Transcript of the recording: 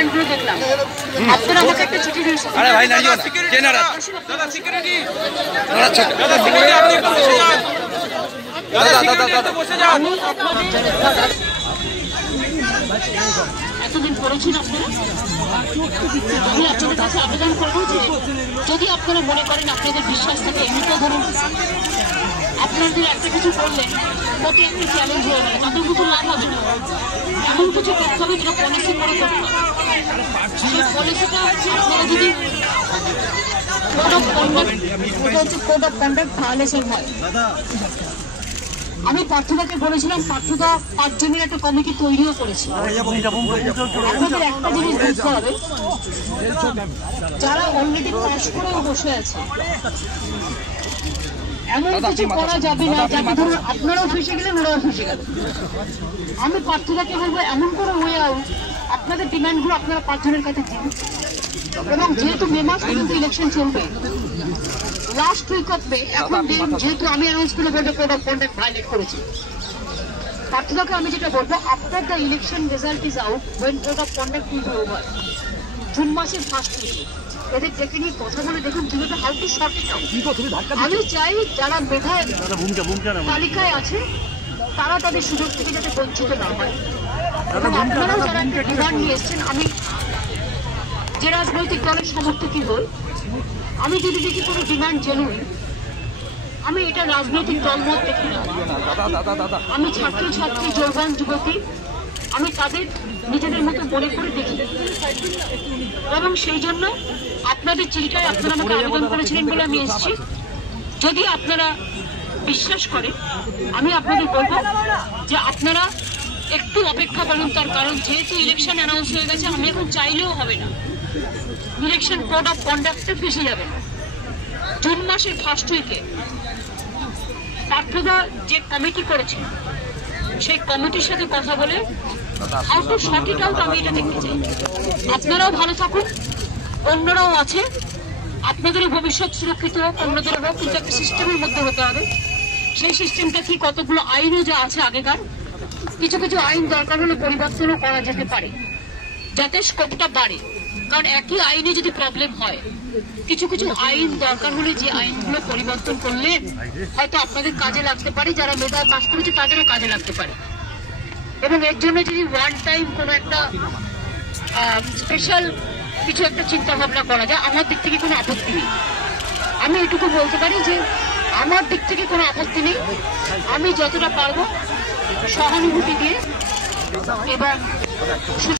ডিমান্ডগুলো দেখলাম। আপনারা আমাকে একটা চিঠি দিয়েছেন। আরে ভাই নাই জেনারা দাদা সিকিউরিটি দাদা সিকিউরিটি আপনি একটু বসে যান। দাদা একটু বসে যান। আমি এতদিন করেছেন আপনারা, আমি আপনাদের কাছে আবেদন করবো যে যদি আপনারা মনে করেন আপনাদের বিশ্বাস থাকে, এমনিতে ধরুন আপনাদের একটা কিছু করলেন ওটি একটা চ্যালেঞ্জ হয়ে গেল, তাদের কিছু লাভ হবে না। এমন কিছু করতে হবে যেটা পলিসি করে করতে হবে। সেই পলিসিটা আপনারা যদি কোড অফ কন্ডাক্ট ভায়োলেশন হয়, আমি পার্থদাকে বলেছিলাম, পার্থদা 5 জনের একটা কমিটি তৈরিও করেছে। আপনাদের একটা জিনিস বুঝতে হবে, যারা অলরেডি পাস করেও বসে আছে এমন কিছু করা যাবে না যাতে ধরুন আপনারাও ফেসে গেলেন, ওরাও ফেসে গেল। আমি পার্থদাকে বলবো এমন করে ওয়ে আউট আপনাদের ডিমান্ডগুলো আপনারা 5 জনের কাছে দিন। এবং যেহেতু মে মাস পর্যন্ত ইলেকশন চলবে, লাস্ট উইক অফ মে, এখন দিন যেহেতু আমি অ্যানাউন্স করে বলবো কোড অফ কন্ডাক্ট ভায়োলেট করেছি, পার্থদাকে আমি যেটা বলবো, after the election result is out, when code of conduct will be over, June মাসের ফার্স্ট উইকে এদের ডেকে নিয়ে কথা বলে দেখুন কিভাবে how to sort it out. আমি চাই যারা মেধায় তালিকায় আছে তারা তাদের সুযোগ থেকে যাতে বঞ্চিত না হয়। এবং আপনারাও যারা একটা ডিমান্ড নিয়ে এসছেন, আমি যে রাজনৈতিক দলের সমর্থকই হই, আমি যদি দেখি কোনো ডিমান্ড জেনুইন, আমি এটা রাজনৈতিক দলমত দেখি না। আমি ছাত্র ছাত্রী, যৌবন যুবতী, আমি তাদের নিজেদের মতো মনে করে দেখি। এবং সেই জন্য আপনাদের চিঠিটায় আপনারা আমাকে আবেদন করেছিলেন বলে আমি এসেছি। যদি আপনারা বিশ্বাস করেন, আমি আপনাদের বলবো যে আপনারা একটু অপেক্ষা করুন। তার কারণ যেহেতু ইলেকশন অ্যানাউন্স হয়ে গেছে, আমি এখন চাইলেও হবে না, ইলেকশন কোড অফ কন্ডাক্টে ফেসে যাবে না। জুন মাসের ফার্স্ট উইকে পার্থদা যে কমিটি করেছে, সেই কমিটির সাথে কথা বলে how to sort it out আমি এটা দেখতে চাই। আপনারাও ভালো থাকুন, অন্যরাও আছে, আপনাদেরও ভবিষ্যৎ সুরক্ষিত হোক, অন্যদেরও হোক, কিন্তু একটা সিস্টেমের মধ্যে হতে হবে। সেই সিস্টেমটা কি, কতগুলো আইনও যা আছে আগেকার, কিছু কিছু আইন দরকার হলে পরিবর্তনও করা যেতে পারে যাতে স্কোপটা বাড়ে। কারণ একই আইনে যদি প্রবলেম হয়, কিছু কিছু আইন দরকার হলে যে আইনগুলো পরিবর্তন করলে হয়তো আপনাদের কাজে লাগতে পারে, যারা মেধায় পাস করেছে তাদেরও কাজে লাগতে পারে। এবং এর জন্য যদি ওয়ান টাইম কোনো একটা স্পেশাল কিছু একটা চিন্তা ভাবনা করা যায়, আমার দিক থেকে কোনো আপত্তি নেই। আমি এটুকু বলতে পারি যে আমার দিক থেকে কোনো আপত্তি নেই। আমি যতটা পারবো সহানুভূতি দিয়ে এবং